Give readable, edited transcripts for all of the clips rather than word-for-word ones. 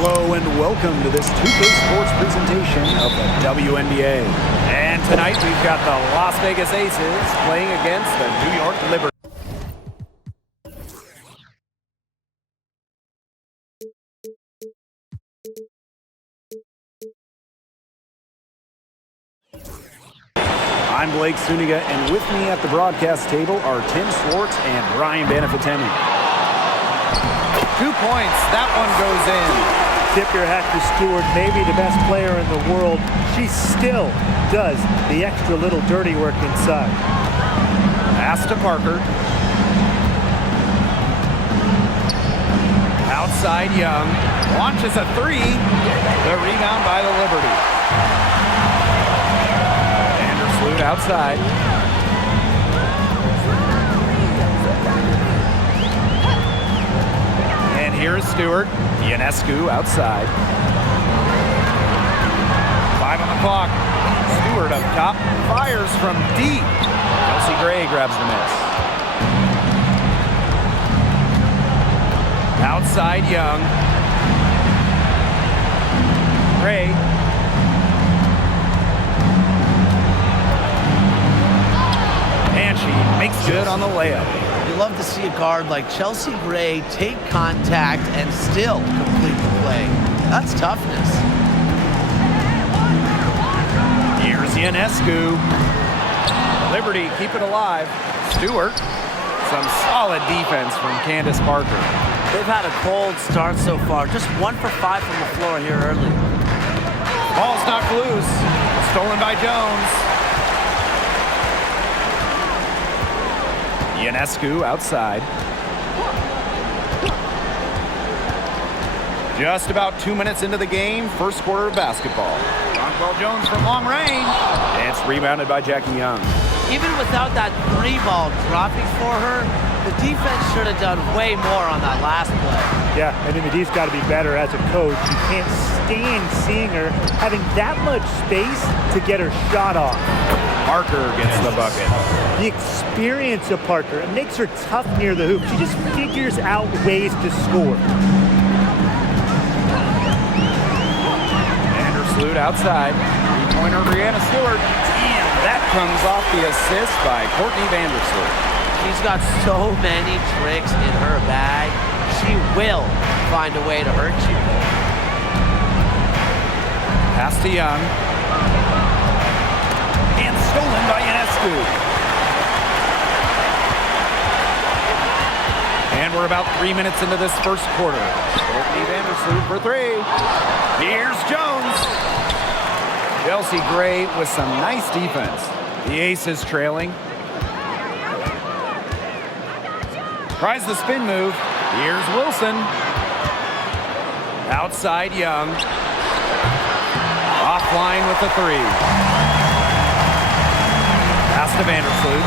Hello and welcome to this 2K Sports presentation of the WNBA. And tonight we've got the Las Vegas Aces playing against the New York Liberty. I'm Blake Suniga, and with me at the broadcast table are Tim Swartz and Brian Banafitemi. 2 points, that one goes in. Tip your hat to Stewart, maybe the best player in the world. She still does the extra little dirty work inside. Pass to Parker. Outside Young, launches a three. The rebound by the Liberty. Vandersloot outside. And here is Stewart. Ionescu outside. 5 on the clock. Stewart up top. Fires from deep. Chelsea Gray grabs the miss. Outside Young. Gray. And she makes good on the layup. You love to see a guard like Chelsea Gray take contact and still complete the play. That's toughness. Here's Ionescu. Liberty keep it alive. Stewart. Some solid defense from Candace Parker. They've had a cold start so far. Just 1 for 5 from the floor here early. Ball's knocked loose. Stolen by Jones. Ionescu outside. Just about 2 minutes into the game, first quarter of basketball. Jonquel Jones from long range. And it's rebounded by Jackie Young. Even without that 3 ball dropping for her, the defense should have done way more on that last play. Yeah, I mean, the D's got to be better as a coach. You can't stand seeing her having that much space to get her shot off. Parker gets the bucket. The experience of Parker, it makes her tough near the hoop. She just figures out ways to score. Vandersloot outside. 3-pointer Brianna Stewart. Damn, that comes off the assist by Courtney Vandersloot. She's got so many tricks in her bag. She will find a way to hurt you. Pass to Young. And stolen by Ionescu. And we're about 3 minutes into this first quarter. Courtney Vandersloot for 3. Here's Jones. Chelsea Gray with some nice defense. The Aces trailing. Tries the spin move. Here's Wilson. Outside Young. Offline with the 3. Pass to Vandersloot.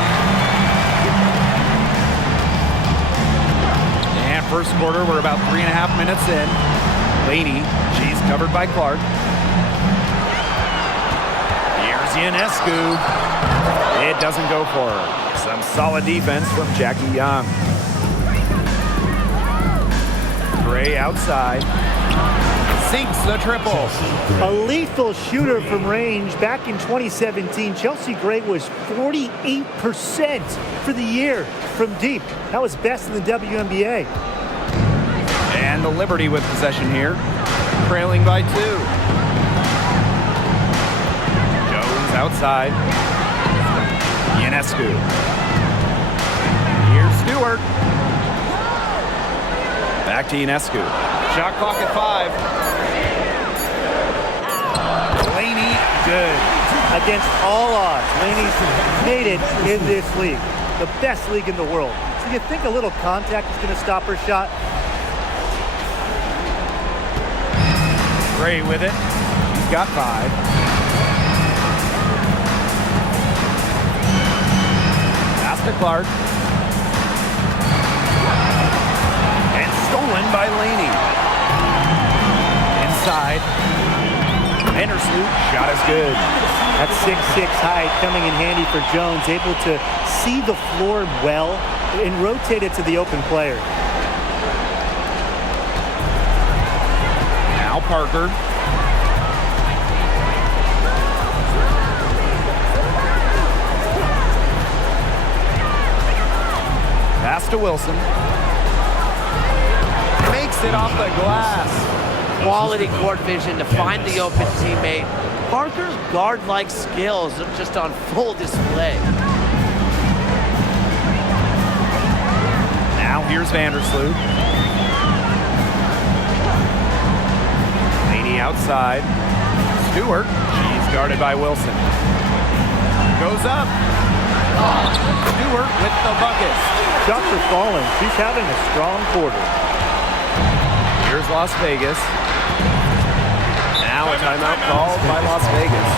And first quarter, we're about 3.5 minutes in. Laney, she's covered by Clark. Here's Ionescu. It doesn't go for her. Some solid defense from Jackie Young. Gray outside. Sinks the triple. A lethal shooter from range. Back in 2017, Chelsea Gray was 48% for the year from deep. That was best in the WNBA. And the Liberty with possession here. Trailing by 2. Jones outside. Ionescu. Here's Stewart. Back to Ionescu. Shot clock at 5. Laney, good. Against all odds, Laney's made it in this league. The best league in the world. So you think a little contact is going to stop her shot? Gray with it. He's got 5. Pass to Clark. Stolen by Laney. Inside. Vandersloot, shot is good. That 6'6" height coming in handy for Jones, able to see the floor well and rotate it to the open player. Now Parker. Pass to Wilson. Makes it off the glass. Quality court vision to find the open teammate. Parker's guard-like skills are just on full display. Now here's Vandersloot. Laney outside. Stewart. She's guarded by Wilson. Goes up. Stewart with the bucket. Shots are falling. She's having a strong quarter. Here's Las Vegas. Now a timeout called by Las Vegas.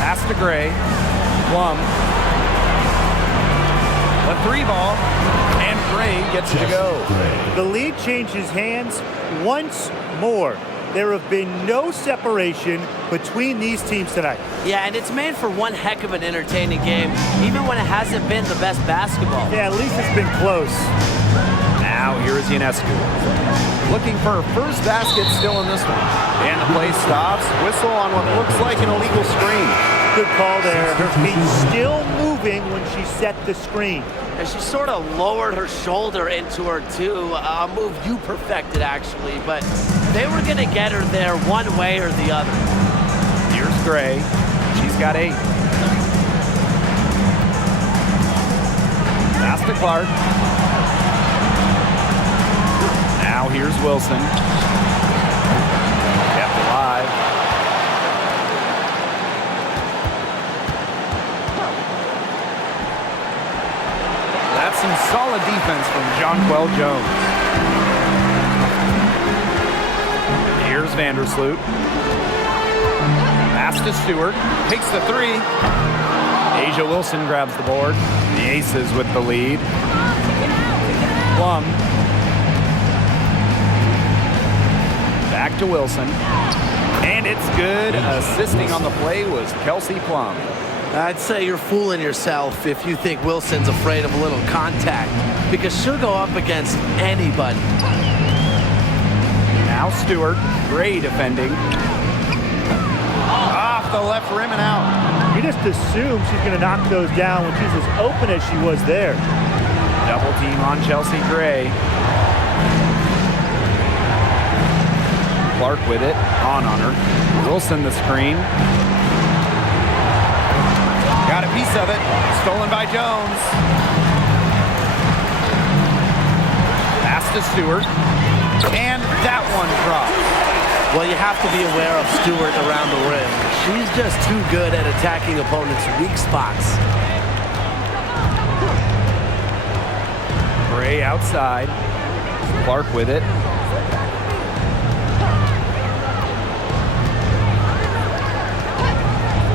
Pass to Gray. Plum. The three ball, and Gray gets to go. The lead changes hands once more. There have been no separation between these teams tonight. Yeah, and it's made for one heck of an entertaining game, even when it hasn't been the best basketball. Yeah, at least it's been close. Now here is Ionescu. Looking for her first basket still in this one. And the play stops. Whistle on what looks like an illegal screen. Good call there. Her feet still moving when she set the screen. And she sort of lowered her shoulder into her too. A move you perfected, actually. But they were going to get her there one way or the other. Here's Gray. She's got 8. Pass to Clark. Now here's Wilson. Kept alive. That's some solid defense from Jonquel Jones. Here's Vandersloot. Pass to Stewart. Takes the 3. Asia Wilson grabs the board. The Aces with the lead. Plum. Back to Wilson. And it's good. Assisting on the play was Kelsey Plum. I'd say you're fooling yourself if you think Wilson's afraid of a little contact, because she'll go up against anybody. Now Stewart. Gray defending. Off the left rim and out. You just assume she's going to knock those down when she's as open as she was there. Double team on Chelsea Gray. Clark with it. On her. Wilson the screen. Got a piece of it. Stolen by Jones. Pass to Stewart. And that one drops. Well, you have to be aware of Stewart around the rim. She's just too good at attacking opponents' weak spots. Gray outside. Clark with it.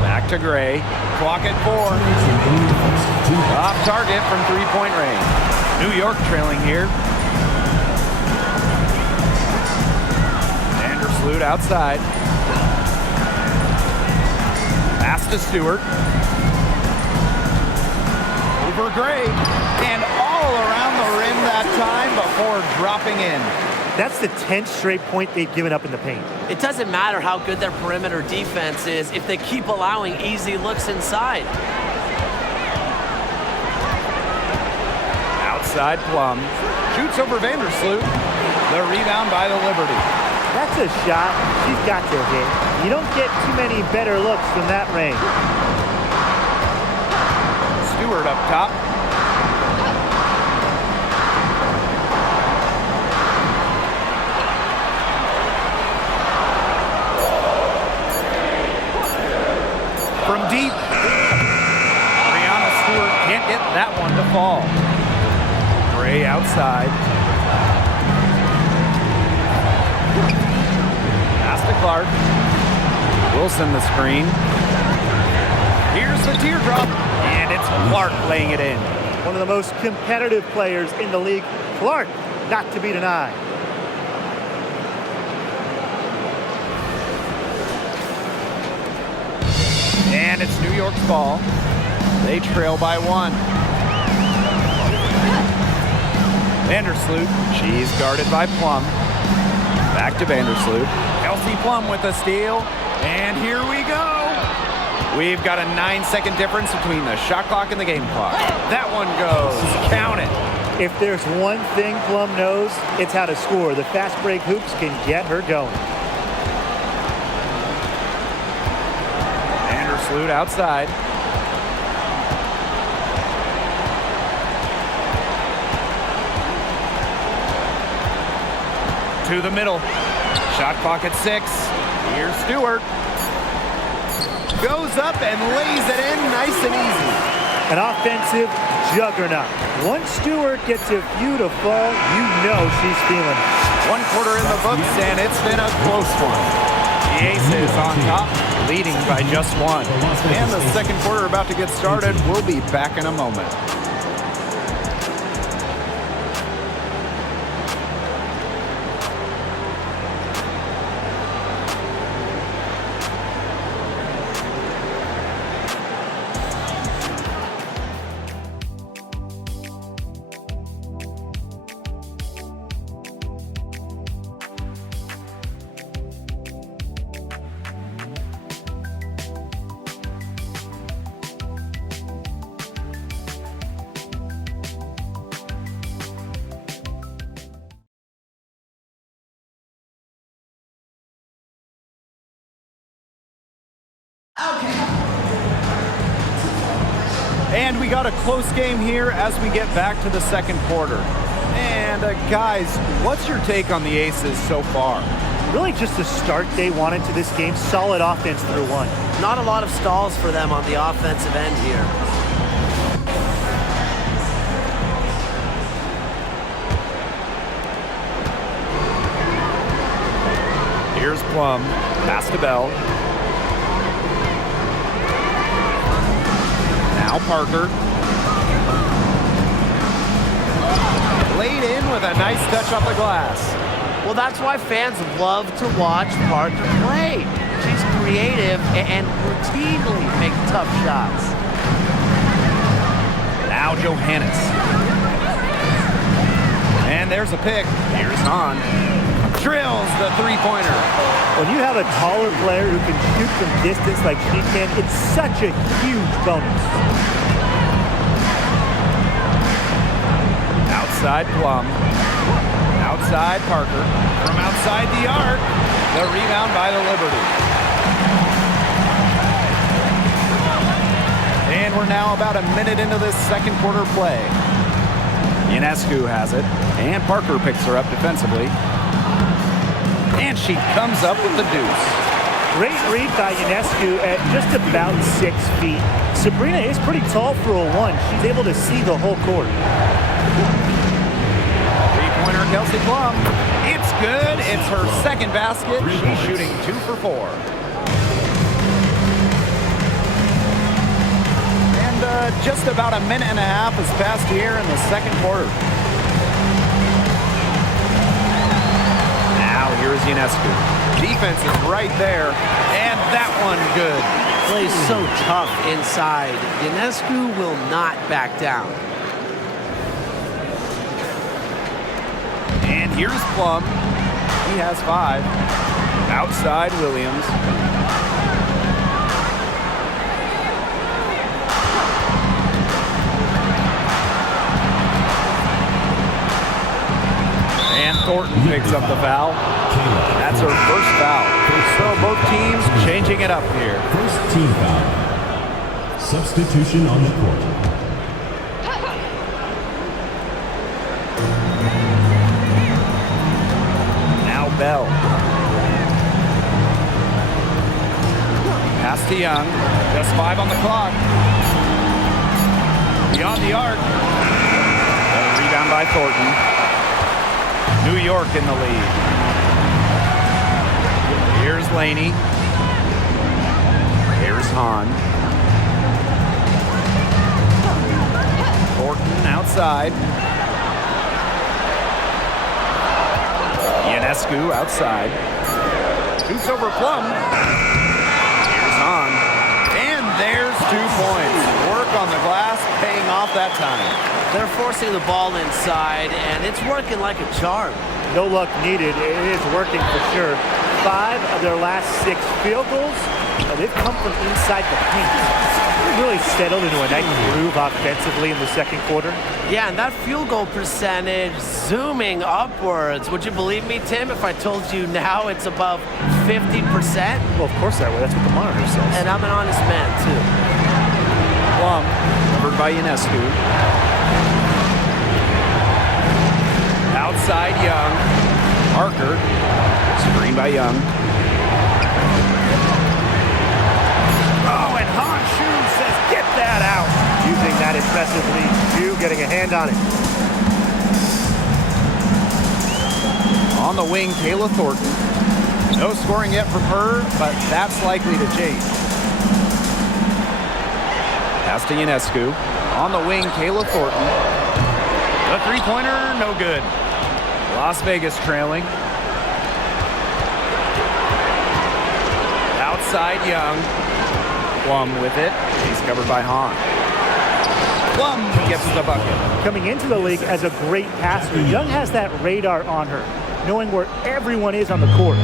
Back to Gray. Clock at 4. Off target from 3-point range. New York trailing here. Vandersloot outside. Pass to Stewart. Over Gray. And all around the rim that time before dropping in. That's the 10th straight point they've given up in the paint. It doesn't matter how good their perimeter defense is if they keep allowing easy looks inside. Outside Plum. Shoots over Vandersloot. The rebound by the Liberty. That's a shot she's got to hit. You don't get too many better looks from that range. Stewart up top. From deep, Brianna Stewart can't get that one to fall. Gray outside. Pass to Clark. Wilson the screen. Here's the teardrop, and it's Clark laying it in. One of the most competitive players in the league. Clark, not to be denied. And it's New York's ball. They trail by 1. Vandersloot, she's guarded by Plum. Back to Vandersloot. Kelsey Plum with a steal. And here we go. We've got a 9-second difference between the shot clock and the game clock. That one goes. Count it. If there's one thing Plum knows, it's how to score. The fast break hoops can get her going. Vandersloot outside. To the middle. Shot clock at 6. Here's Stewart. Goes up and lays it in nice and easy. An offensive juggernaut. Once Stewart gets a few to fall, you know she's feeling it. 1 quarter in the books, and it's been a close one. The Aces on top, leading by just 1. And the second quarter about to get started. We'll be back in a moment. And we got a close game here as we get back to the second quarter. And guys, what's your take on the Aces so far? Really just the start they wanted to this game. Solid offense through 1. Not a lot of stalls for them on the offensive end here. Here's Plum, pass to Bell. Now Parker. Laid in with a nice touch off the glass. Well, that's why fans love to watch Parker play. She's creative and routinely makes tough shots. Now Johannes. And there's a pick. Here's Hahn. Drills the three-pointer. When you have a taller player who can shoot from distance like she can, it's such a huge bonus. Outside Plum. Outside Parker. From outside the arc. The rebound by the Liberty. And we're now about a minute into this second quarter play. Ionescu has it. And Parker picks her up defensively. And she comes up with the deuce. Great read by Ionescu at just about 6 feet. Sabrina is pretty tall for a 1. She's able to see the whole court. Three-pointer Kelsey Plum. It's good. It's her second basket. She's shooting 2 for 4. And just about a minute and a half has passed here in the second quarter. Here's Ionescu. Defense is right there, and that one good. Plays so tough inside. Ionescu will not back down. And here's Plum. He has 5. Outside Williams. And Thornton picks up the foul. That's her first foul. So both teams changing it up here. First team foul. Substitution on the court. Now Bell. Pass to Young. Just 5 on the clock. Beyond the arc. A rebound by Thornton. New York in the lead. Here's Laney. Here's Hahn. Thornton outside. Ionescu outside. Shoots over Plum. Here's on. And there's 2 points. Work on the glass, paying off that time. They're forcing the ball inside, and it's working like a charm. No luck needed. It is working for sure. 5 of their last 6 field goals, they've come from inside the paint. They've really settled into a nice groove offensively in the second quarter. Yeah, and that field goal percentage zooming upwards. Would you believe me, Tim, if I told you now it's above 50%? Well, of course I would. That's what the monitor says. And I'm an honest man, too. Plum, covered by Ionescu. Outside Young. Parker, screen by Young. Oh, and Han Shu says, get that out. Using that impressively, Shu getting a hand on it. On the wing, Kayla Thornton. No scoring yet from her, but that's likely to change. Pass to Ionescu. On the wing, Kayla Thornton. The three-pointer, no good. Las Vegas trailing. Outside Young. Plum with it. He's covered by Hahn. Plum gets the bucket. Coming into the league as a great passer, Young has that radar on her, knowing where everyone is on the court.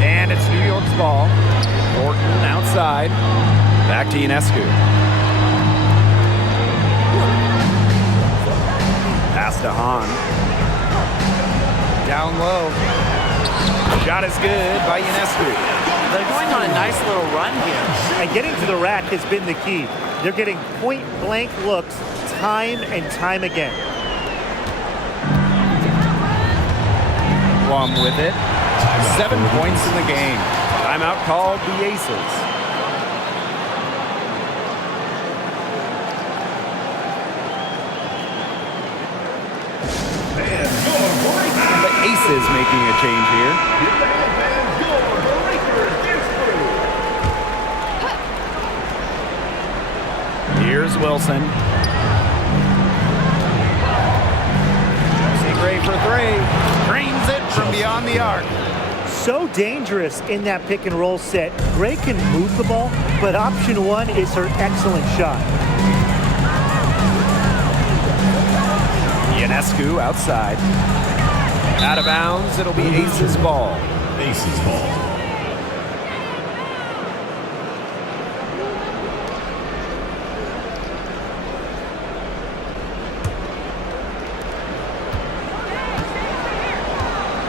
And it's New York's ball. Thornton outside. Back to Ionescu. Pass to Hahn. Down low. Shot is good by Ionescu. They're going on a nice little run here. And getting to the rack has been the key. They're getting point-blank looks time and time again. Plum with it. 7 points in the game. Timeout called the Aces. The Aces making a change here. Here's Wilson. Chelsea Gray for 3. Drains it from beyond the arc. So dangerous in that pick and roll set. Gray can move the ball, but option 1 is her excellent shot. Ionescu outside. Out of bounds, it'll be Aces ball. Aces ball.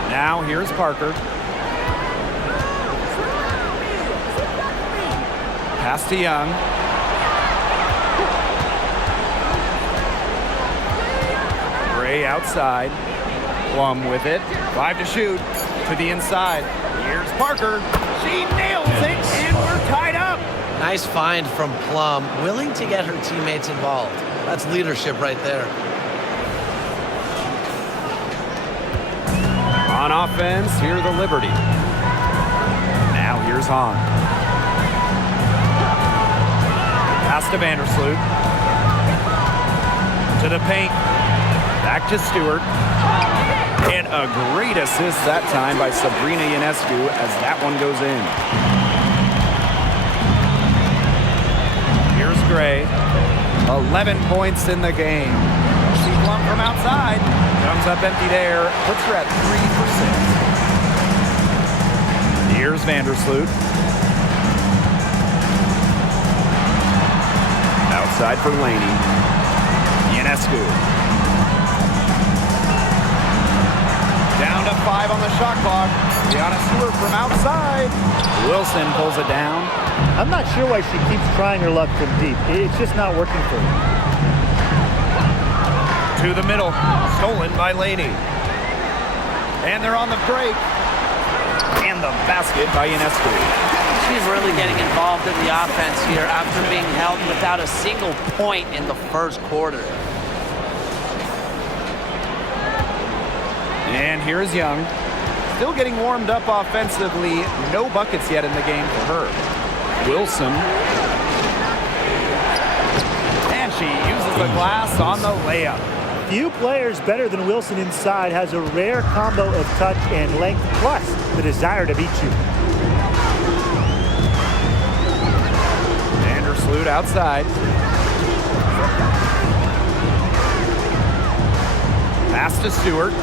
Now here's Parker. Pass to Young. Gray outside. Plum with it. 5 to shoot. To the inside. Here's Parker. She nails it, and we're tied up. Nice find from Plum, willing to get her teammates involved. That's leadership right there. On offense, here the Liberty. Now here's Hahn. Pass to Vandersloot. To the paint. Back to Stewart. And a great assist that time by Sabrina Ionescu as that one goes in. Here's Gray. 11 points in the game. She Plum from outside. Comes up empty there. Puts her at 3 for 6. Here's Vandersloot. Outside for Laney. Ionescu. Down to 5 on the shot clock. Brianna Stewart from outside. Wilson pulls it down. I'm not sure why she keeps trying her luck from deep. It's just not working for her. To the middle. Stolen by Laney. And they're on the break. And the basket by Ionescu. She's really getting involved in the offense here after being held without a single point in the first quarter. And here's Young. Still getting warmed up offensively. No buckets yet in the game for her. Wilson. And she uses finds the glass on the layup. Few players better than Wilson inside, has a rare combo of touch and length, plus the desire to beat you. Vandersloot outside. Pass to Stewart.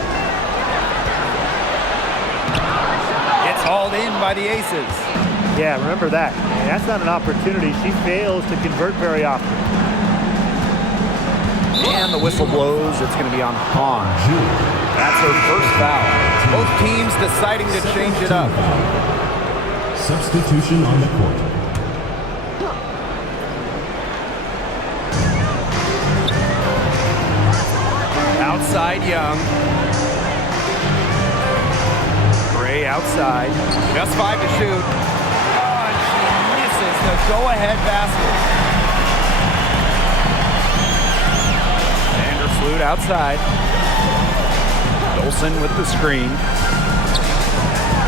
It's hauled in by the Aces. Yeah, remember that. And that's not an opportunity. She fails to convert very often. And the whistle blows. It's going to be on Hong. That's her first foul. Both teams deciding to change it up. Substitution on the court. Outside Young. Gray outside. Just 5 to shoot. Oh, and she misses the go-ahead basket. Vandersloot outside. Dolson with the screen.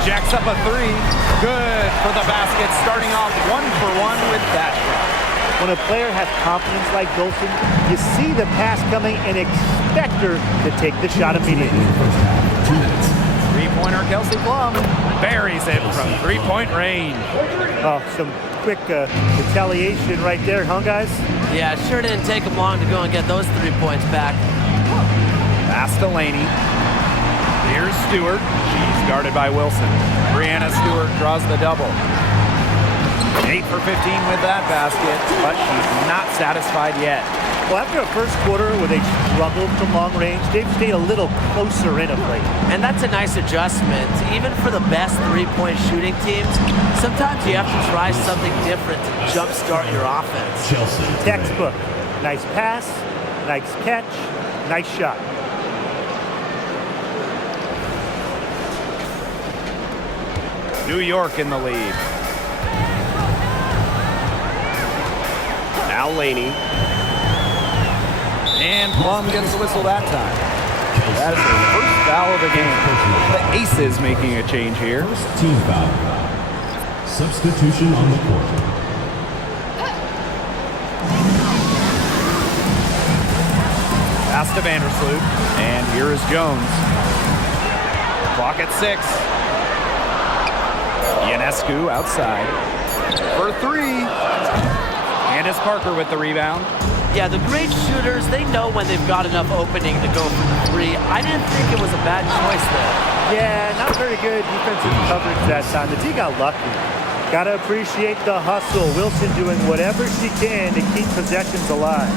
Jacks up a 3. Good for the basket. Starting off 1 for 1 with that shot. When a player has confidence like Dolson, you see the pass coming and expect her to take the shot immediately. 2 minutes. Three-pointer Kelsey Plum buries it from three-point range. Oh, some quick retaliation right there, huh, guys? Yeah, it sure didn't take them long to go and get those 3 points back. Pass to Laney. Here's Stewart. She's guarded by Wilson. Brianna Stewart draws the double. 8 for 15 with that basket, but she's not satisfied yet. Well, after a first quarter where they struggled from long range, they've stayed a little closer in of late. And that's a nice adjustment. Even for the best three-point shooting teams, sometimes you have to try something different to jumpstart your offense. Chelsea. Textbook. Nice pass, nice catch, nice shot. New York in the lead. Now Laney. And Plum gets the whistle that time. That is her first foul of the game. The Aces making a change here. First team foul. Substitution on the court. Pass to Vandersloot. And here is Jones. Clock at 6. Ionescu outside. For 3. Candace Parker with the rebound. Yeah, the great shooters, they know when they've got enough opening to go for the 3. I didn't think it was a bad choice there. Yeah, not very good defensive coverage that time. The D got lucky. Gotta appreciate the hustle. Wilson doing whatever she can to keep possessions alive.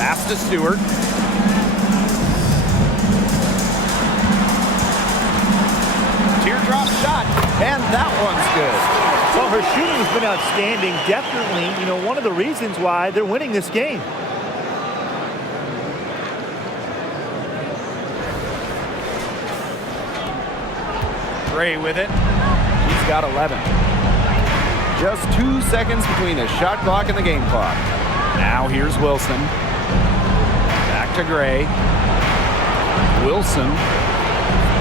Pass to Stewart. Teardrop shot, and that one's good. Well, her shooting has been outstanding. Definitely, one of the reasons why they're winning this game. Gray with it. He's got 11. Just 2 seconds between the shot clock and the game clock. Now here's Wilson. Back to Gray. Wilson.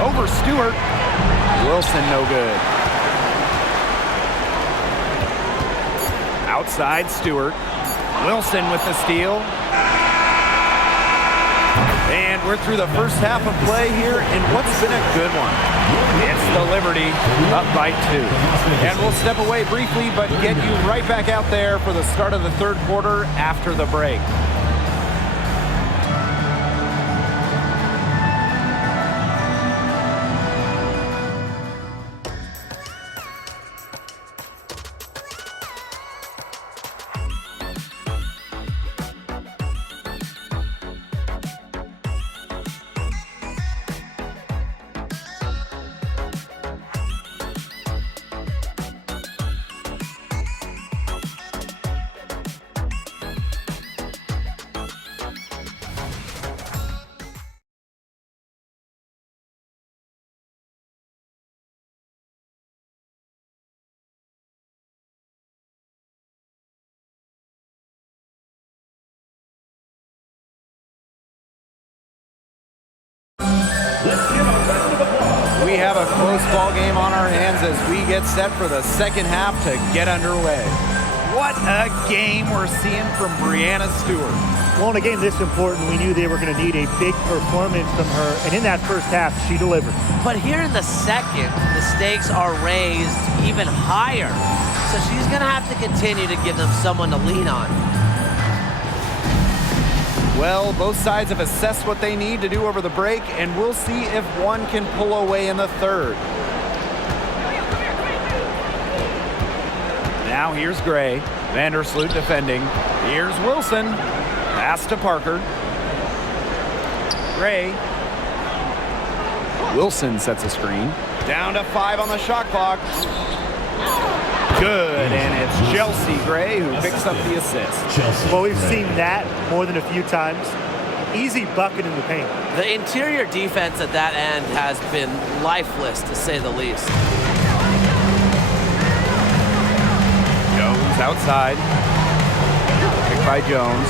Over Stewart. Wilson no good. Outside Stewart. Wilson with the steal. And we're through the first half of play here in what's been a good one. It's the Liberty up by 2. And we'll step away briefly, but get you right back out there for the start of the third quarter after the break. We have a close ball game on our hands as we get set for the second half to get underway. What a game we're seeing from Breanna Stewart. Well, in a game this important, we knew they were going to need a big performance from her, and in that first half, she delivered. But here in the second, the stakes are raised even higher. So she's going to have to continue to give them someone to lean on. Well, both sides have assessed what they need to do over the break, and we'll see if one can pull away in the third. Now here's Gray. Vandersloot defending. Here's Wilson. Pass to Parker. Gray. Wilson sets a screen. Down to 5 on the shot clock. Good, and it's Chelsea Gray who picks up the assist. Well, we've seen that more than a few times. Easy bucket in the paint. The interior defense at that end has been lifeless, to say the least. Jones outside. Picked by Jones.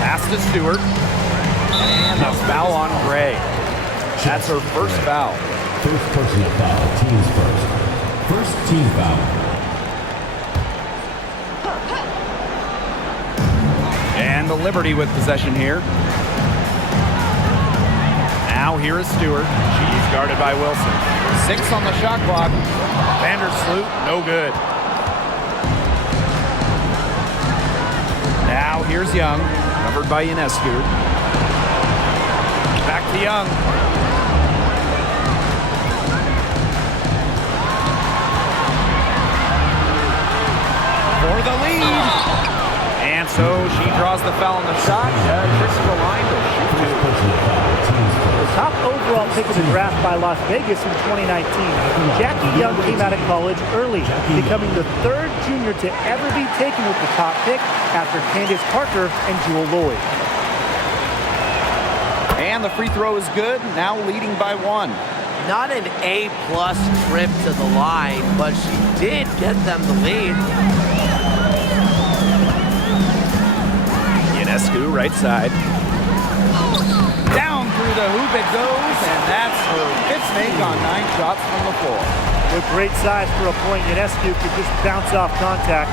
Pass to Stewart. And a foul on Gray. That's her first foul. First personal foul, teams first. First team foul. And the Liberty with possession here. Now here is Stewart. She's guarded by Wilson. 6 on the shot clock. Vandersloot, no good. Now here's Young, covered by Ionescu. Back to Young. For the lead. And so she draws the foul on the shot. Tricks the line to shoot two. The top overall pick of the draft by Las Vegas in 2019. Jackie Young came out of college early, becoming the 3rd junior to ever be taken with the top pick after Candace Parker and Jewel Lloyd. And the free throw is good, now leading by 1. Not an A-plus trip to the line, but she did get them the lead. Ionescu, right side. Down through the hoop it goes, and that's her 5th make on 9 shots from the floor. With great size for a point, Ionescu could just bounce off contact.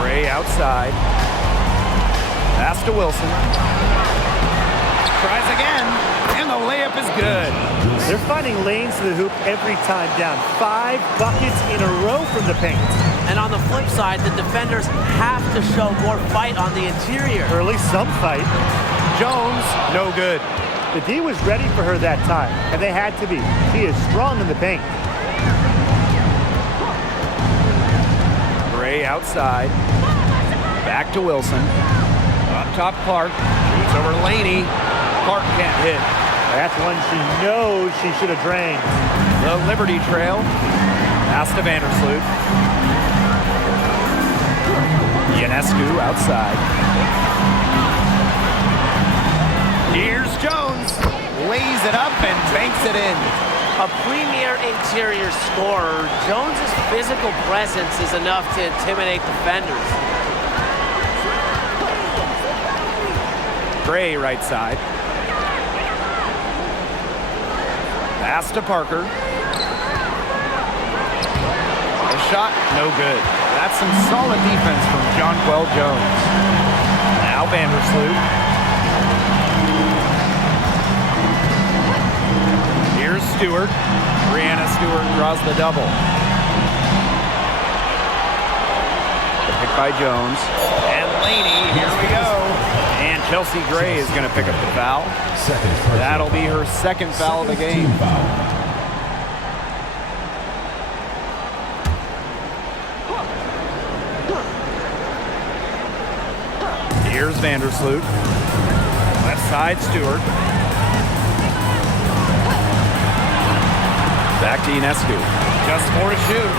Gray outside. Pass to Wilson. Tries again, and the layup is good. They're finding lanes to the hoop every time down. 5 buckets in a row from the paint. And on the flip side, the defenders have to show more fight on the interior. Or at least some fight. Jones, no good. The D was ready for her that time, and they had to be. She is strong in the paint. Gray outside. Back to Wilson. Up top, Clark. Shoots over Laney. Clark can't hit. That's one she knows she should have drained. The Liberty trail. Pass to Vandersloot. Ionescu outside. Here's Jones. Lays it up and banks it in. A premier interior scorer, Jones's physical presence is enough to intimidate defenders. Gray right side. Pass to Parker. The shot, no good. That's some solid defense from Jonquel Jones. Now Vandersloot. Here's Stewart. Breanna Stewart draws the double. Picked by Jones. And Laney, here we go. And Chelsea Gray is going to pick up the foul. That'll be her 2nd foul of the game. Here's Vandersloot. Left side, Stewart. Back to Ionescu. Just 4 to shoot.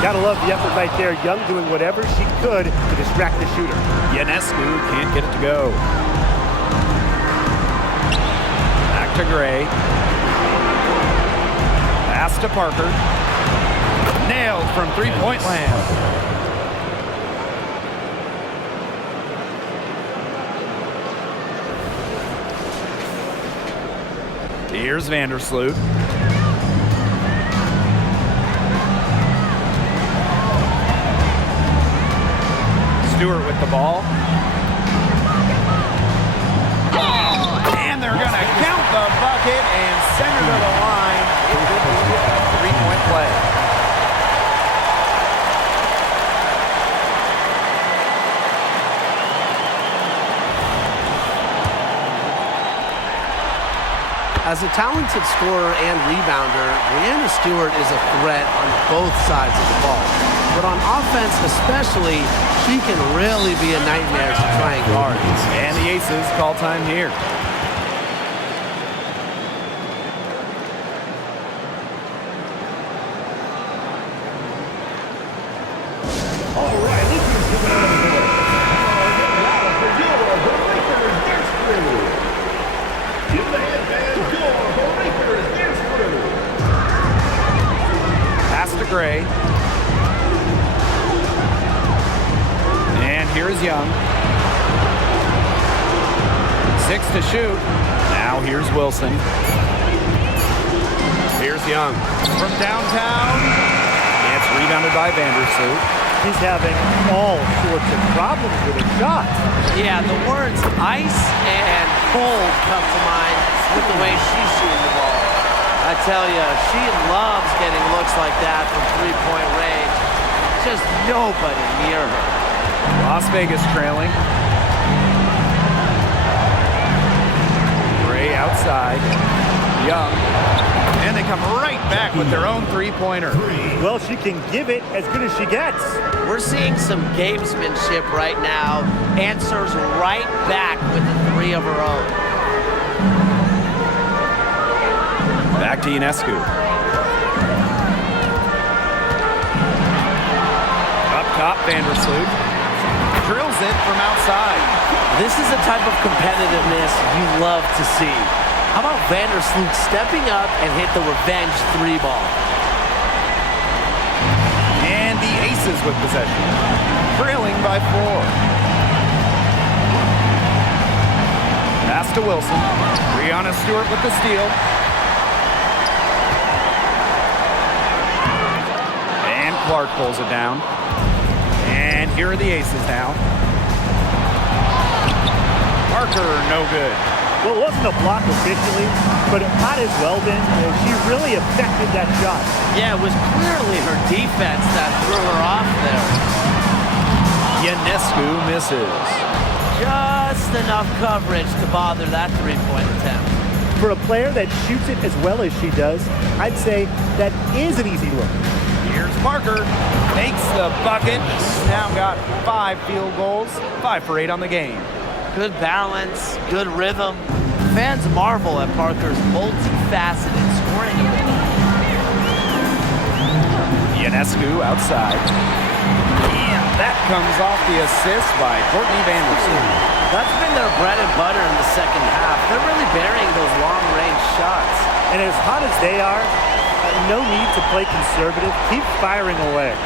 Gotta love the effort right there. Young doing whatever she could to distract the shooter. Ionescu can't get it to go. Back to Gray. Pass to Parker. Nailed from 3-point land. Here's Vandersloot. the ball. And they're going to count the bucket and send her to the line. It will be a three-point play. As a talented scorer and rebounder, Breanna Stewart is a threat on both sides of the ball. But on offense especially, she can really be a nightmare to try and guard. And the Aces call time here. Pass to Gray. And here is Young. 6 to shoot. Now here's Wilson. Here's Young. From downtown. It's rebounded by Vandersloot. She's having all sorts of problems with her shot. Yeah, the words ice and cold come to mind with the way she's shooting the ball. I tell you, she loves getting looks like that from three-point range. Just nobody near her. Las Vegas trailing. Gray outside. Young. And they come right back with their own three-pointer. Well, she can give it as good as she gets. We're seeing some gamesmanship right now. Answers right back with the three of her own. Back to Ionescu. Up top, Vandersloot. Drills it from outside. This is the type of competitiveness you love to see. How about Vandersloot stepping up and hit the revenge three ball? And the Aces with possession. Trailing by 4. Pass to Wilson. Breanna Stewart with the steal. And Clark pulls it down. And here are the Aces now. Parker, no good. Well, it wasn't a block officially, but it might as well been. She really affected that shot. Yeah, it was clearly her defense that threw her off there. Ionescu misses. Just enough coverage to bother that three-point attempt. For a player that shoots it as well as she does, I'd say that is an easy look. Here's Parker. Makes the bucket. He's now got 5 field goals. 5 for 8 on the game. Good balance, good rhythm. Fans marvel at Parker's multifaceted scoring ability. Ionescu outside. And that comes off the assist by Courtney Vandersloot. That's been their bread and butter in the second half. They're really burying those long-range shots. And as hot as they are, no need to play conservative. Keep firing away.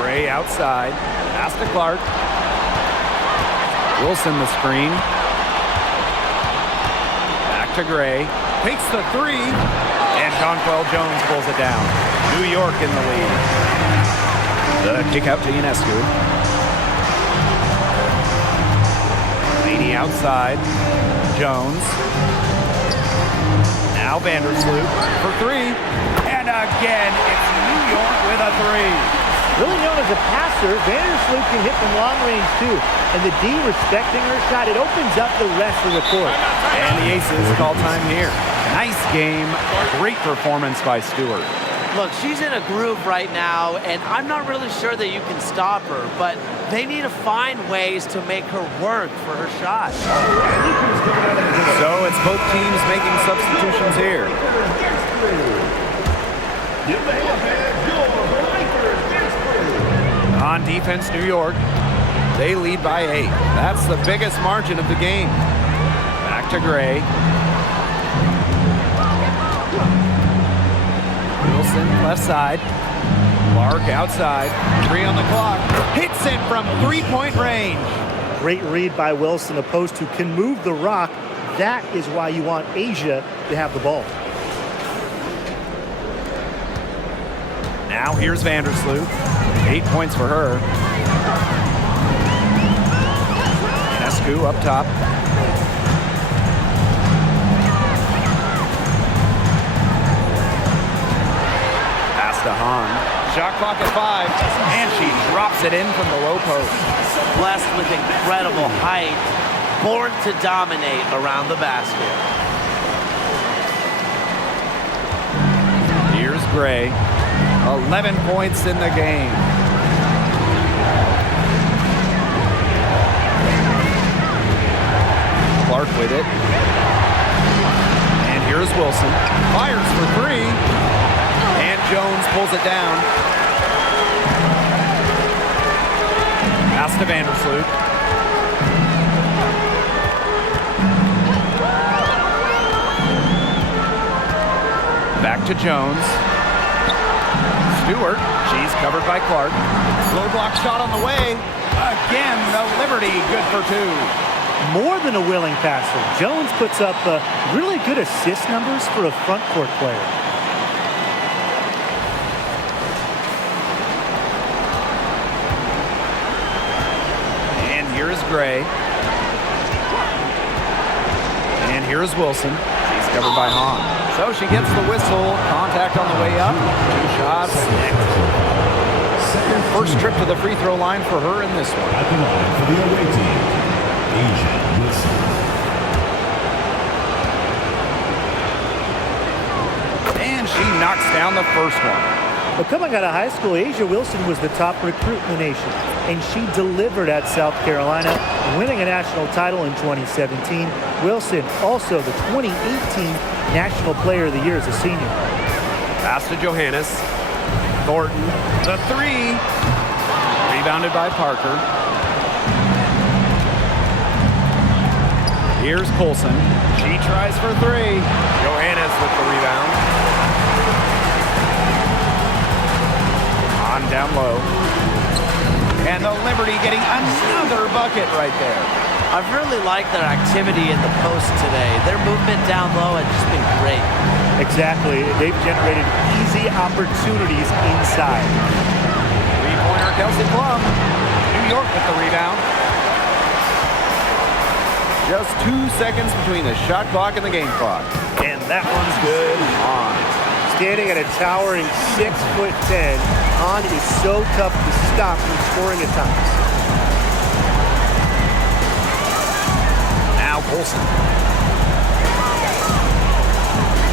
Gray outside. Pass to Clark. Wilson the screen. Back to Gray. Takes the 3. And Jonquel Jones pulls it down. New York in the lead. The kick out to Ionescu. Laney outside. Jones. Now Vandersloot for 3. And again, it's New York with a 3. Really known as a passer, Vandersloot can hit from long range too. And the D respecting her shot, it opens up the rest of the court. And the Aces call time here. Nice game. Great performance by Stewart. Look, she's in a groove right now, and I'm not really sure that you can stop her, but they need to find ways to make her work for her shot. So it's both teams making substitutions here. On defense, New York. They lead by 8. That's the biggest margin of the game. Back to Gray. Wilson left side. Clark outside. 3 on the clock. Hits it from three-point range. Great read by Wilson, opposed to can move the rock. That is why you want Asia to have the ball. Now here's Vandersloot. 8 points for her. Escu up top. Pass to Hahn. Shot clock at 5, and she drops it in from the low post. Blessed with incredible height, born to dominate around the basket. Here's Gray. 11 points in the game. Clark with it. And here's Wilson. Fires for 3. And Jones pulls it down. Pass to Vandersloot. Back to Jones. Stewart. She's covered by Clark. Low block shot on the way. Again, the Liberty good for 2. More than a willing passer, Jones puts up really good assist numbers for a front court player. And here's Gray. And here's Wilson. She's covered by Hahn. So she gets the whistle. Contact on the way up. 2 shots. First trip to the free throw line for her in this one. At the line for the away team, Asia Wilson. And she knocks down the first one. But coming out of high school, Asia Wilson was the top recruit in the nation, and she delivered at South Carolina, winning a national title in 2017. Wilson, also the 2018 National Player of the Year as a senior. Pass to Johannes. Thornton, the 3. Rebounded by Parker. Here's Colson. She tries for 3. Johannes with the rebound. On down low. And the Liberty getting another bucket right there. I've really liked their activity in the post today. Their movement down low has just been great. Exactly. They've generated easy opportunities inside. Three-pointer Kelsey Plum. New York with the rebound. Just 2 seconds between the shot clock and the game clock. And that one's good on. Standing at a towering 6'10", Hahn is so tough to stop from scoring at times. Now Colson.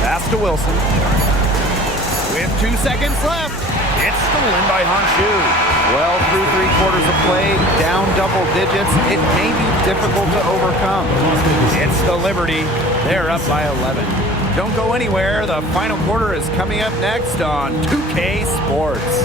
Pass to Wilson. With 2 seconds left. It's stolen by Honshu. Well, through 3 quarters of play, down double digits. It may be difficult to overcome. It's the Liberty. They're up by 11. Don't go anywhere. The final quarter is coming up next on 2K Sports.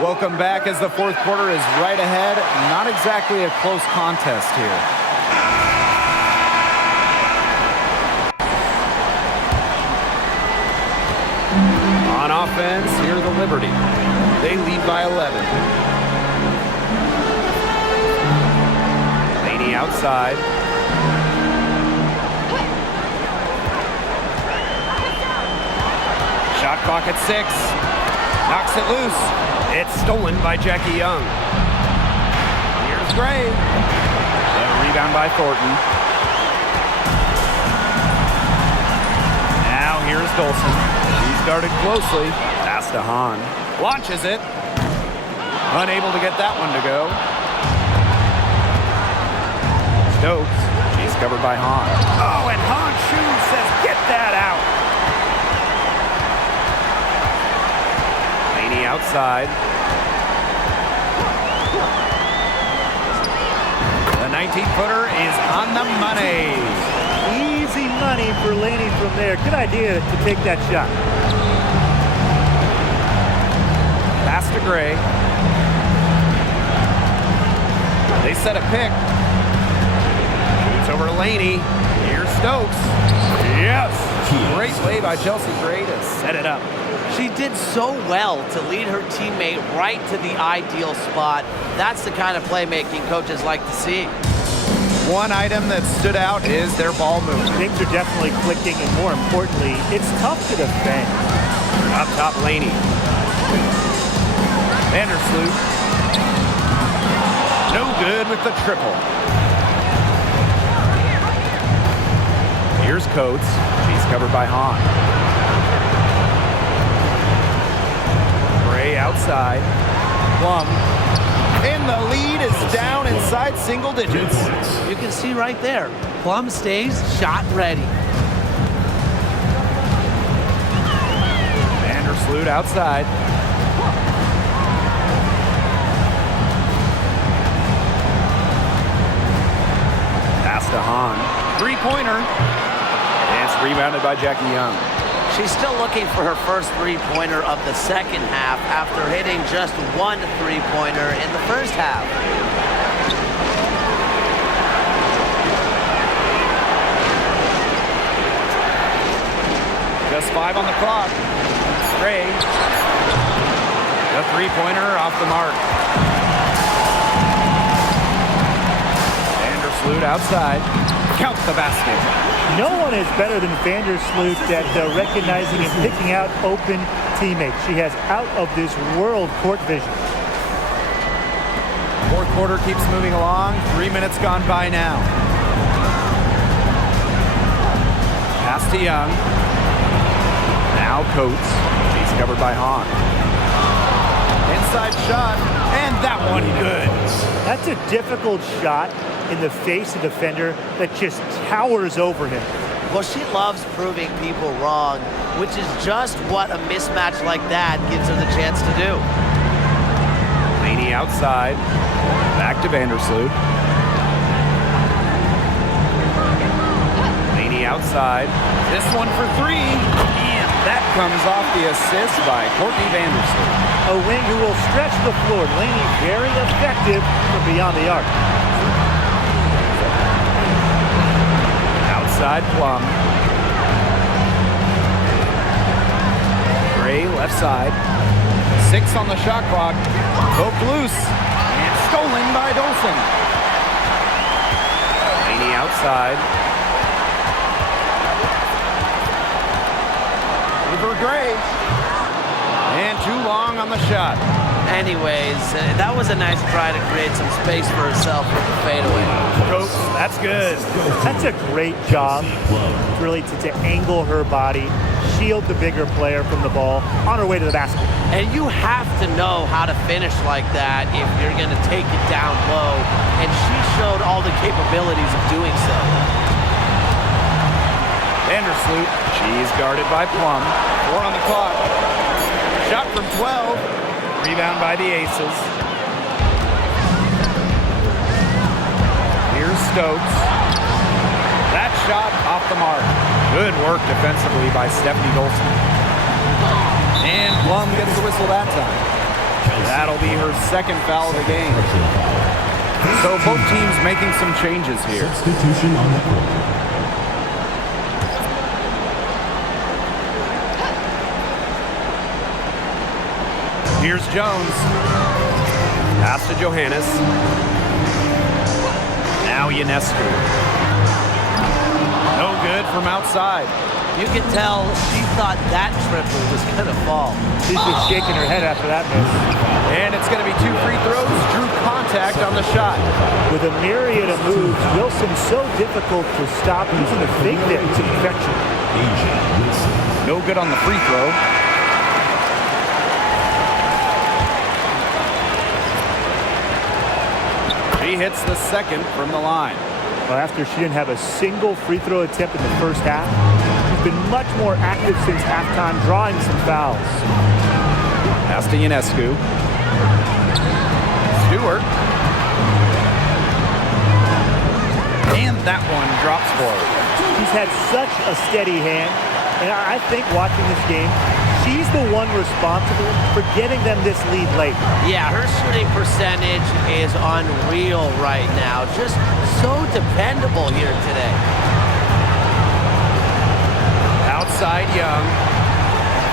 Welcome back as the fourth quarter is right ahead. Not exactly a close contest here. On offense, here are the Liberty. They lead by 11. Laney outside. Shot clock at 6. Knocks it loose. It's stolen by Jackie Young. Here's Gray. The rebound by Thornton. Now here's Dolson. He's guarded closely. Pass to Hahn. Launches it. Unable to get that one to go. Stokes. She's covered by Hahn. Oh, and Hahn shoots, says, get that out. Outside. The 19-footer is on the money. Easy money for Laney from there. Good idea to take that shot. Pass to Gray. They set a pick. Shoots over to Laney. Here's Stokes. Yes! Great play by Chelsea Gray to set it up. She did so well to lead her teammate right to the ideal spot. That's the kind of playmaking coaches like to see. One item that stood out is their ball movement. Things are definitely clicking, and more importantly, it's tough to defend. Up top, Laney. Vandersloot. No good with the triple. Here's Coates. She's covered by Hahn. Gray outside. Plum. And the lead is down inside single digits. You can see right there, Plum stays shot ready. Vandersloot outside. Pass to Hahn. Three-pointer. And it's rebounded by Jackie Young. She's still looking for her first three-pointer of the second half after hitting just one three-pointer in the first half. Just 5 on the clock. Gray. The three-pointer off the mark. Vandersloot outside. Count the basket. No one is better than Vandersloot at recognizing and picking out open teammates. She has out-of-this-world court vision. Fourth quarter keeps moving along. 3 minutes gone by now. Pass to Young. Now Coates. He's covered by Hahn. Inside shot, and that one good. That's a difficult shot in the face of a defender that just towers over him. Well, she loves proving people wrong, which is just what a mismatch like that gives her the chance to do. Laney outside. Back to Vandersloot. Laney outside. This one for three. And that comes off the assist by Courtney Vandersloot. A wing who will stretch the floor. Laney very effective from beyond the arc. Outside Plum. Gray left side. 6 on the shot clock. Poked loose. And stolen by Dolson. Laney outside. Over Gray. And too long on the shot. Anyways, that was a nice try to create some space for herself with the fadeaway. Coates, that's good. That's a great job, really, to angle her body, shield the bigger player from the ball on her way to the basket. And you have to know how to finish like that if you're going to take it down low. And she showed all the capabilities of doing so. Vandersloot, she's guarded by Plum. 4 on the clock. Shot from 12. Rebound by the Aces. Here's Stokes. That shot off the mark. Good work defensively by Stephanie Dolson. And Plum gets the whistle that time. That'll be her second foul of the game. So both teams making some changes here. Substitution on the court. Here's Jones. Pass to Johannes. Now Ionescu. No good from outside. You can tell she thought that triple was going to fall. She's just shaking her head after that miss. And it's going to be 2 free throws. Drew contact on the shot. With a myriad of moves, Wilson's so difficult to stop using the fake there to perfection. No good on the free throw. She hits the second from the line. Well, after she didn't have a single free throw attempt in the first half, she's been much more active since halftime, drawing some fouls. Pass to Ionescu. Stewart. And that one drops for her. She's had such a steady hand, and I think watching this game, she she's the one responsible for getting them this lead late. Yeah, her shooting percentage is unreal right now. Just so dependable here today. Outside Young.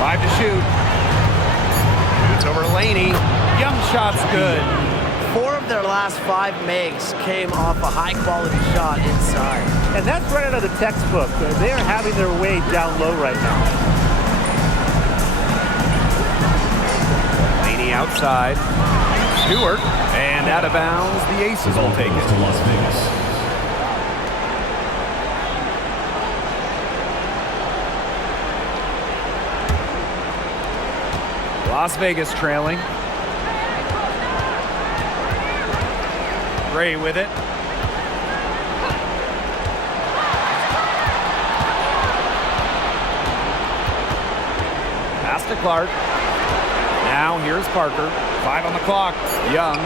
5 to shoot. Shoots over to Laney. Young shot's good. 4 of their last 5 makes came off a high-quality shot inside. And that's right out of the textbook. They're having their way down low right now. Laney outside. Stewart. And out of bounds. The Aces will take it. To Las Vegas. Las Vegas trailing. Gray with it. Pass to Clark. Now here's Parker. 5 on the clock. Young.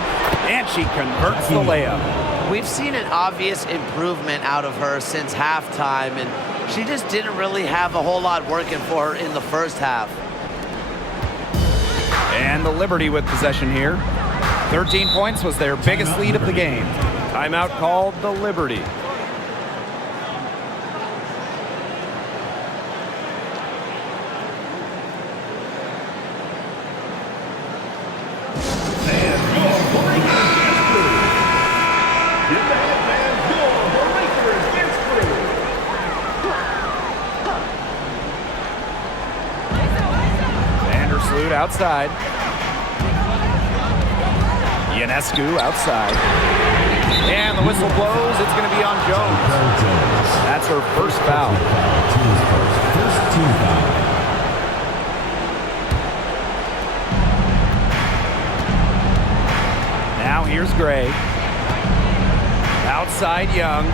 And she converts the layup. We've seen an obvious improvement out of her since halftime, and she just didn't really have a whole lot working for her in the first half. And the Liberty with possession here. 13 points was their biggest lead of the game. Timeout called the Liberty. Vandersloot outside. Ionescu outside. And the whistle blows. It's going to be on Jones. That's her first foul. First team foul. Now here's Gray. Outside Young.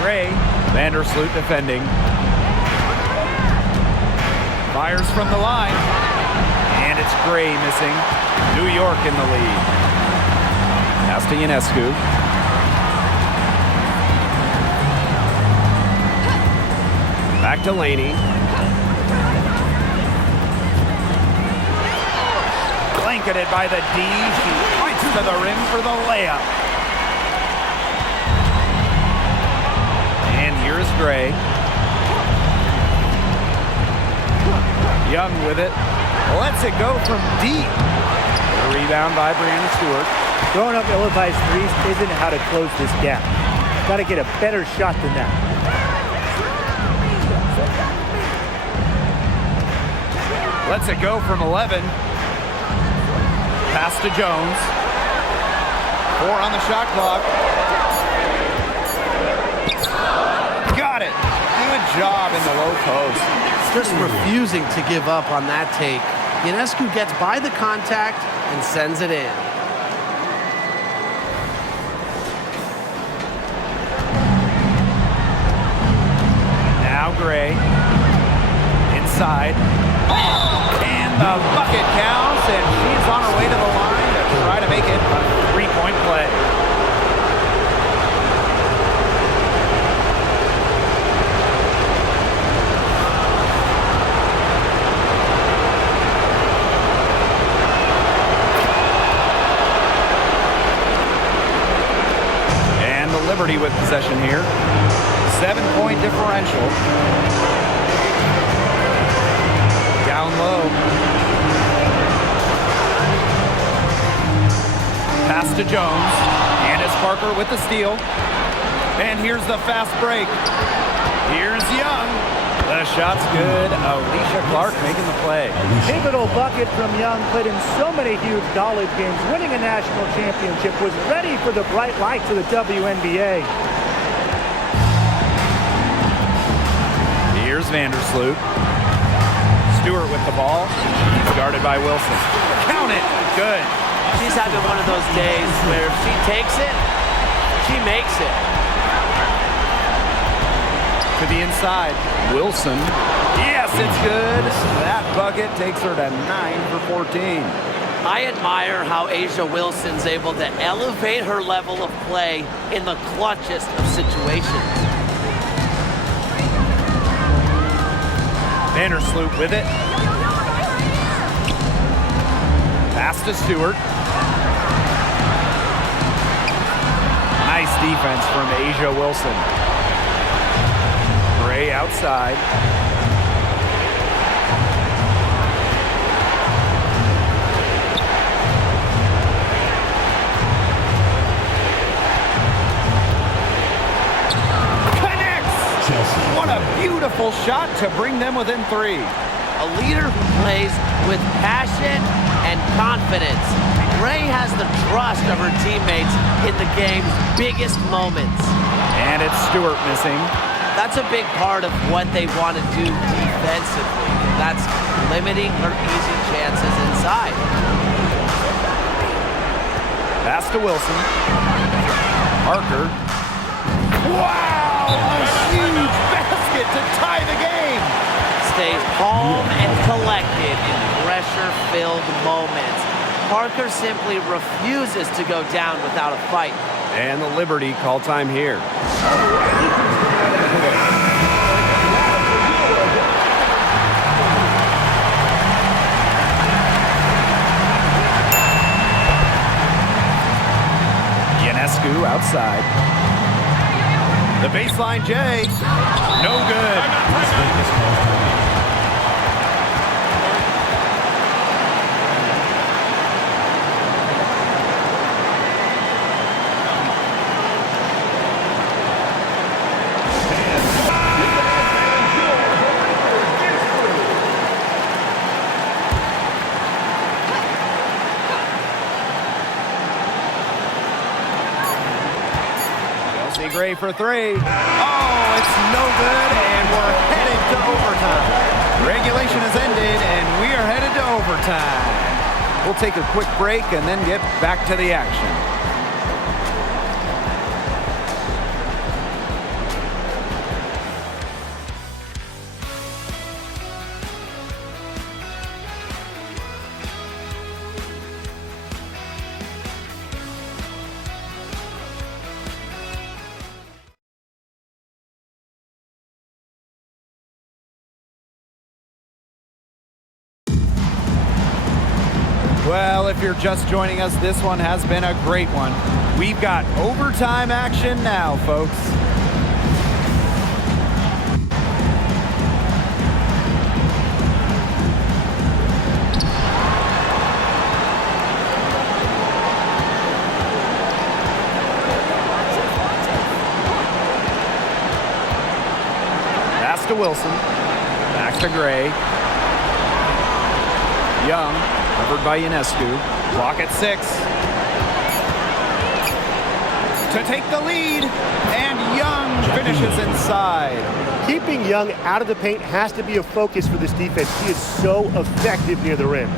Gray. Vandersloot defending. Fires from the line. And it's Gray missing. New York in the lead. Pass to Ionescu. Back to Laney. Blanketed by the D. She points to the rim for the layup. And here's Gray. Young with it. Lets it go from deep. A rebound by Brianna Stewart. Throwing up ill-advised threes isn't how to close this gap. Got to get a better shot than that. Lets it go from 11. Pass to Jones. 4 on the shot clock. Got it. Good job in the low post. Just refusing to give up on that take. Ionescu gets by the contact and sends it in. Now Gray. Inside. And the bucket counts, and she's on her way to the line to try to make it a 3-point play. And the Liberty with possession here. 7-point differential. Down low. Pass to Jones. And it's Parker with the steal. And here's the fast break. Here's Young. The shot's good. Alicia Clark making the play. Pivotal bucket from Young, played in so many huge college games, winning a national championship, was ready for the bright lights of the WNBA. Here's Vandersloot. Stewart with the ball. He's guarded by Wilson. Count it. Good. She's having one of those days where if she takes it, she makes it. To the inside. Wilson. Yes, it's good. That bucket takes her to 9 for 14. I admire how Asia Wilson's able to elevate her level of play in the clutchest of situations. Vandersloot with it. Pass to Stewart. Nice defense from Asia Wilson. Gray outside. What a beautiful shot to bring them within 3. A leader who plays with passion and confidence. Ray has the trust of her teammates in the game's biggest moments. And it's Stewart missing. That's a big part of what they want to do defensively. That's limiting her easy chances inside. Pass to Wilson. Parker. Wow! A huge basket to tie the game. Stays calm and collected in pressure-filled moments. Parker simply refuses to go down without a fight. And the Liberty call time here. Ionescu outside. The baseline J. No good. Gray for 3. Oh, it's no good, and we're headed to overtime. Regulation has ended, and we are headed to overtime. We'll take a quick break and then get back to the action. Well, if you're just joining us, this one has been a great one. We've got overtime action now, folks. Pass to Wilson. Back to Gray. Young. Covered by Ionescu. Clock at 6. To take the lead, and Young finishes inside. Keeping Young out of the paint has to be a focus for this defense. He is so effective near the rim.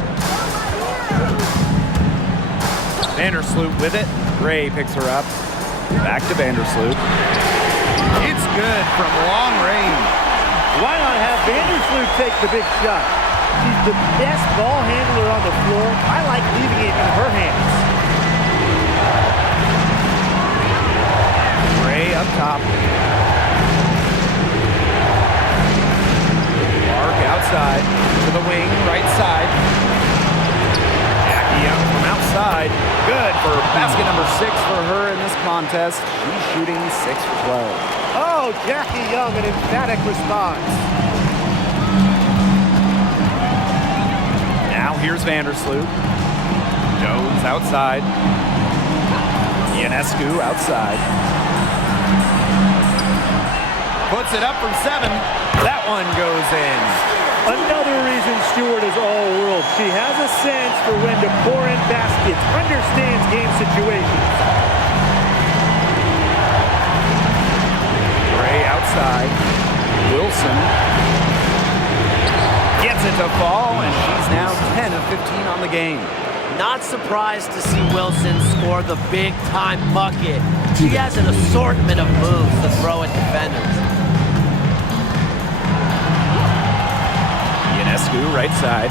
Vandersloot with it. Gray picks her up. Back to Vandersloot. It's good from long range. Why not have Vandersloot take the big shot? She's the best ball handler on the floor. I like leaving it in her hands. Gray up top. Mark outside to the wing, right side. Jackie Young from outside. Good for basket number 6 for her in this contest. She's shooting 6 for 12. Oh, Jackie Young, an emphatic response. Now here's Vandersloot. Jones outside. Ionescu outside. Puts it up from 7. That one goes in. Another reason Stewart is all-world. She has a sense for when to pour in baskets, understands game situations. Gray outside. Wilson gets it to fall, and she's now 10 of 15 on the game. Not surprised to see Wilson score the big-time bucket. She has an assortment of moves to throw at defenders. Ionescu, right side.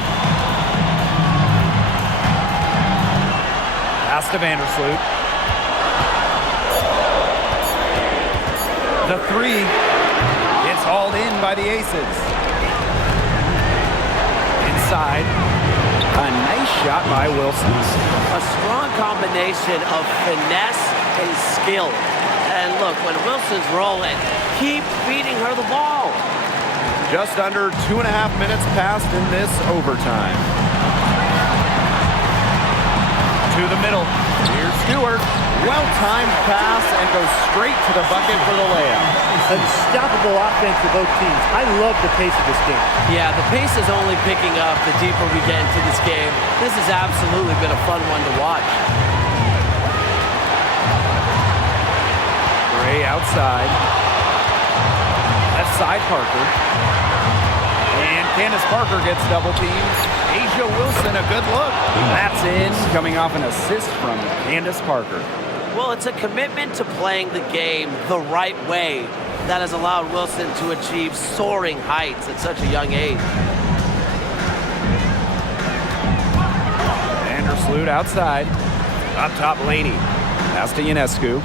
Pass to Vandersloot. The 3 gets hauled in by the Aces. outside. A nice shot by Wilson. A strong combination of finesse and skill. And look, when Wilson's rolling, keep feeding her the ball. Just under 2.5 minutes passed in this overtime. To the middle. Here's Stewart. Well-timed pass and goes straight to the bucket for the layup. Unstoppable offense for both teams. I love the pace of this game. Yeah, the pace is only picking up the deeper we get into this game. This has absolutely been a fun one to watch. Gray outside. Left side Parker. And Candace Parker gets double teamed. Asia Wilson, a good look. That's in, coming off an assist from Candace Parker. Well, it's a commitment to playing the game the right way that has allowed Wilson to achieve soaring heights at such a young age. Vandersloot outside. Up top, Laney. Pass to Ionescu.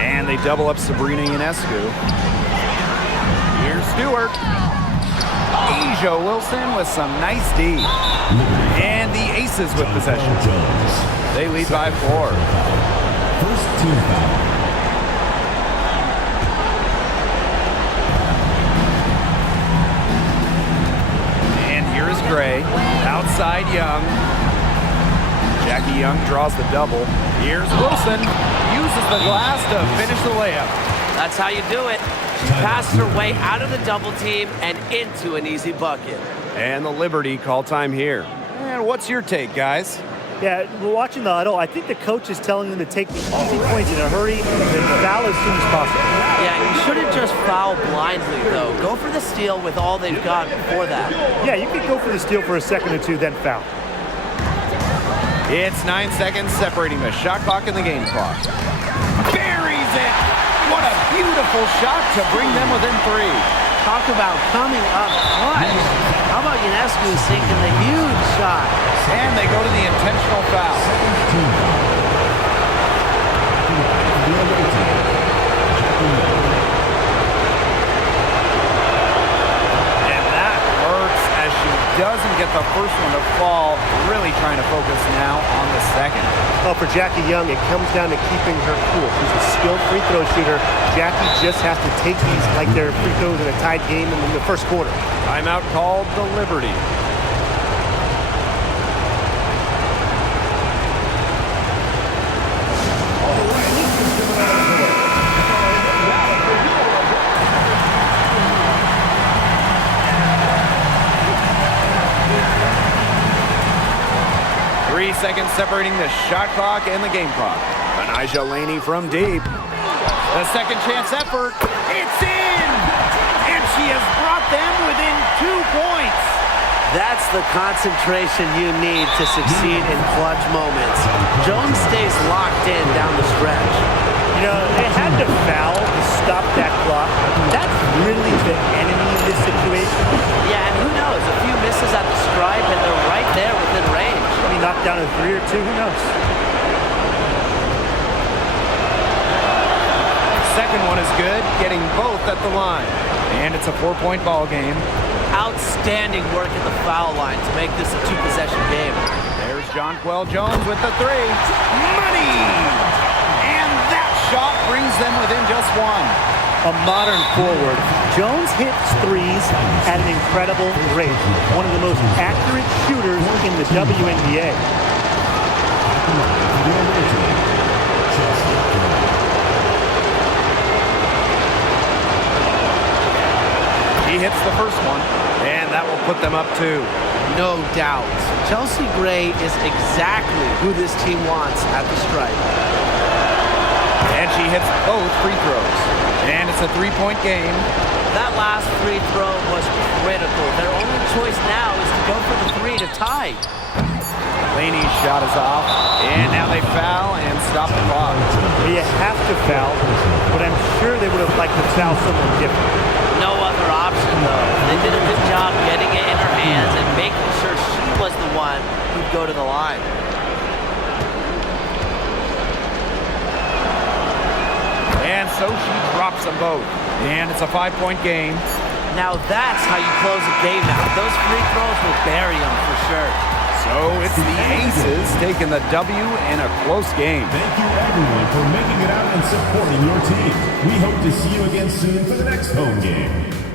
And they double up Sabrina Ionescu. Here's Stewart. Asia Wilson with some nice D. And the Aces with possession. They lead by 4. First team foul. And here is Gray. Outside Young. Jackie Young draws the double. Here's Wilson. Uses the glass to finish the layup. That's how you do it. She passed her way out of the double team and into an easy bucket. And the Liberty call time here. And what's your take, guys? Yeah, we're watching the huddle. I think the coach is telling them to take the easy points in a hurry and foul as soon as possible. Yeah, you shouldn't just foul blindly, though. Go for the steal with all they've got before that. Yeah, you can go for the steal for a second or two, then foul. It's 9 seconds separating the shot clock and the game clock. Buries it! What a beautiful shot to bring them within 3. Talk about coming up clutch. How about Ionescu sinking the huge shot? And they go to the intentional foul. And that hurts as she doesn't get the first one to fall. Really trying to focus now on the second. Well, for Jackie Young, it comes down to keeping her cool. She's a skilled free throw shooter. Jackie just has to take these like they're free throws in a tied game in the first quarter. Timeout called the Liberty. 3 seconds separating the shot clock and the game clock. Anijah Laney from deep. The second chance effort. It's in! And she has brought them within 2 points. That's the concentration you need to succeed in clutch moments. Jones stays locked in down the stretch. You know, they had to foul to stop that clock. That's really the enemy in this situation. Yeah, and who knows? A few misses at the stripe and they're right there within range. Maybe knocked down a 3 or 2, who knows? Second one is good, getting both at the line. And it's a 4-point ball game. Outstanding work at the foul line to make this a 2-possession game. There's Jonquel Jones with the 3. Money! And that shot brings them within just 1. A modern forward. Jones hits threes at an incredible rate. One of the most accurate shooters in the WNBA. He hits the first one, and that will put them up 2. No doubt. Chelsea Gray is exactly who this team wants at the stripe. And she hits both free throws. And it's a 3-point game. That last free throw was critical. Their only choice now is to go for the 3 to tie. Laney's shot is off, and now they foul and stop the clock. You have to foul, but I'm sure they would have liked to foul someone different. No other option, though. They did a good job getting it in her hands and making sure she was the one who'd go to the line. And so she drops them both. And it's a 5-point game. Now that's how you close a game out. Those free throws will bury them for sure. So it's the Aces taking the W in a close game. Thank you everyone for making it out and supporting your team. We hope to see you again soon for the next home game.